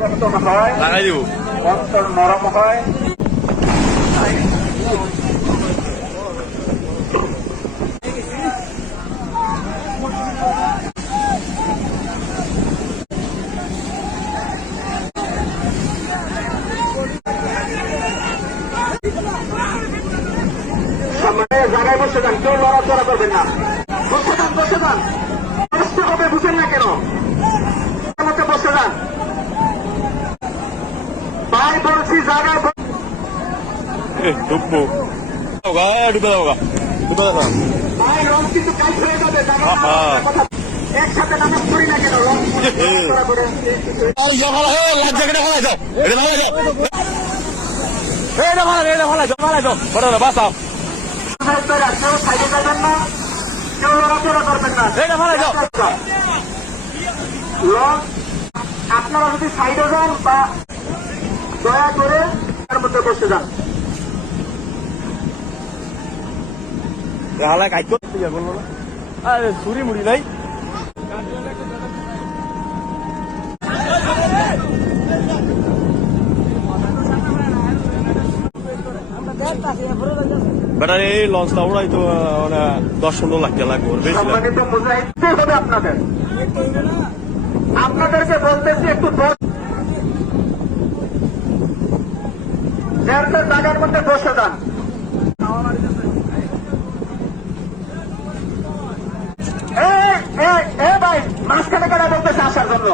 পরিবর্তন হয়, লাগাই দিব অন্তর নরম হয়। জায়গায় বসে যান, কেউ লড়াচড়া করবেন না। বসে যান, বসে যান, কষ্ট হবে বুঝেন না কেন? আমাকে বসে যান ভাই, বলছি জায়গায় ডুববো ডুবে যাবো ডুবে যাবো ভাই, রং কিন্তু কাজ হয়ে যাবে। কথা একসাথে নামাজ পড়ি না কেন? রং করে বাসাও কেউ সাইডে যাবেন না, কেউ লড়াচড়া করবেন না। আপনারা যদি সাইডে যান বা দয়া করে তার মধ্যে বসে যান। হালায় কাজ করতে বললো না, আরে ছুরি মুড়ি নাই। বেটার এই লঞ্চটা ওরাই তো 10-15 লাখ টাকা লাগবে, বেশি লাগবে। সম্মানিত মুজাহিদ হবে আপনাদের, আপনাদেরকে বলতেছি একটু জায়গার মধ্যে বসে যান। ভাই, মাঝখানে কেন বলতেছে আসার জন্য?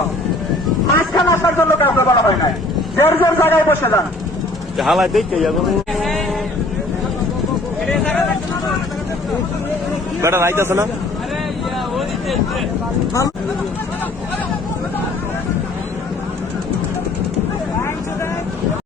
মাঝখানে আসার জন্য কাউকে বলা হয় নাই। জোর জোর জায়গায় বসে যান। হালায় দেখতে যাবো বেটা রাইতেছে না।